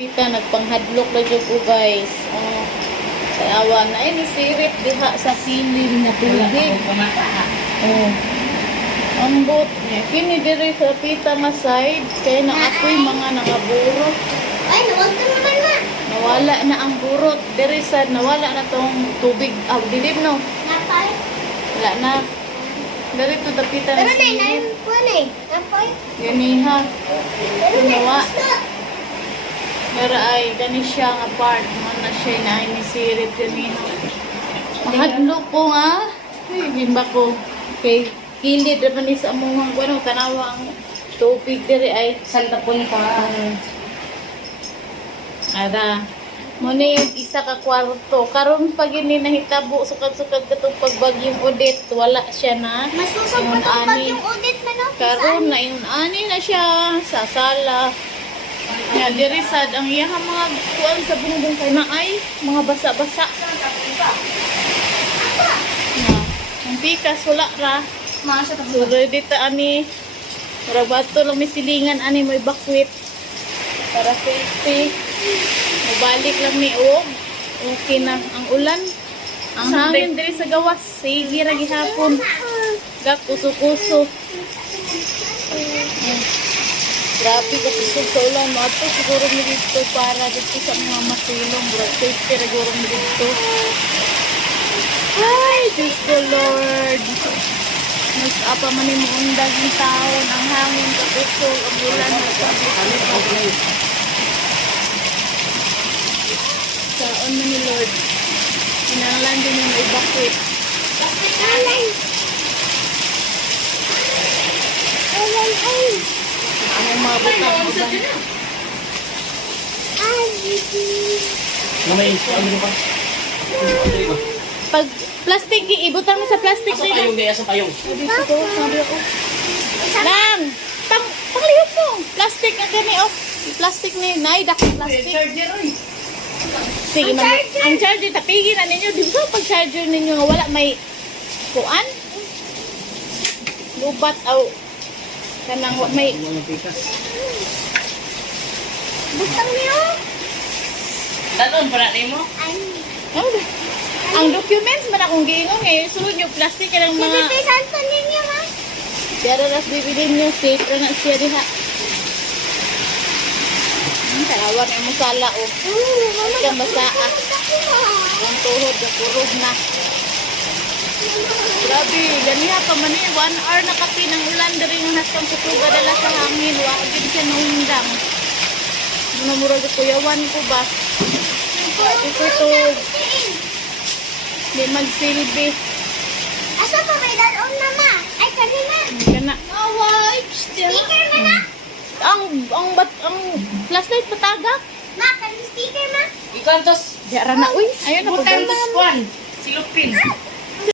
Kita nagpanghadlok na dyan ko guys. Awa na ini sirit diha sa siling na tubig. Ambot. Kini diri sa pita nga side. Kaya na ako'y mga nakaburot. Ay, nawag ka naman ma. Nawala na ang burot. Diri sa nawala na tong tubig. Dilim no. Napay. Wala na. Diri to dapitan Pero ng na, siling. napay. Ganiha. Pero na, Nawa. gusto. Pero ay, gani siya nga part. Mana siya na ay nisirit ganiha. Mahadlok ko nga. Ay, gimba ko. Kay kilid naman ni sa among ano, tanawa ang tubig diri ay Santa Punta. Ada. Muna yung isa ka kwarto. Karon pag ini nahitabo, sukad-sukad katong pagbagyong udit, wala siya na. Mas susog pa Ingon itong ani. bagyong udit man no? Karon na yun ani na siya sa sala. Ya diri sad ang iyang mga kuan sa bungbong kay na ay mga basa-basa. Na, ang pikas wala ra. Mga sa So ready ta ani. Para bato lang may silingan ani may bakwit. Para safety. Mabalik lang ni og. Okay na ang ulan. Ang hangin diri sa gawas. Sige ra gihapon. Gak kuso-kuso. Grabe ka kusog sa ulan. Mato siguro mi dito para dito sa mga masilong. Bro, safety ra siguro mi dito. Ay, Diyos ko Lord. Mas apa man ni muundag ng taon. Ang hangin kakusog. Ang ulan nagpapit. Saon man ni Lord. Kinanglan din yung evacuate. Alay. Alay, ay. Ang mga butang. Ay. Mamay, ano ba? Pag plastic, ibutang mo sa plastic Asa dito. payong, di asa payong. Dito ko, sabi ako. Lang! Panglihot mo! Plastic na gani, oh. Plastic na yun. Nay, dako plastic. Charger, oy. Sige, ang charger, tapigin na ninyo. Di ba pag charger ninyo nga wala may kuan? Lubat, aw. Kanang may... Mga pikas. Butang niyo. Tanon, para rin mo? Ay. Ano? Ang documents man akong giingon eh. Sunod yung plastic ka ng mga... Sige, santo ninyo ma. Pero ras bibilin nyo, safe ra na siya diha. Tarawan na mo sala o. Ika masaa. Ang tuhod na kurog na. Grabe, ganiha pa man eh. 1 hour na kapi ng ulan dari nga hasang kutuga dala sa hangin. Wakagin siya nungdang. Muna murag kuyawan ko ba? Ito ito. Di magsilbi. Asa pa may dalon na ma? Ay, kanina. Kana. Sticker na na. Ang flashlight patagak. Ma, kanina sticker ma. Ikantos. Diara na, uy. Ayun na, Butang pagdala. mas kwan. Silupin.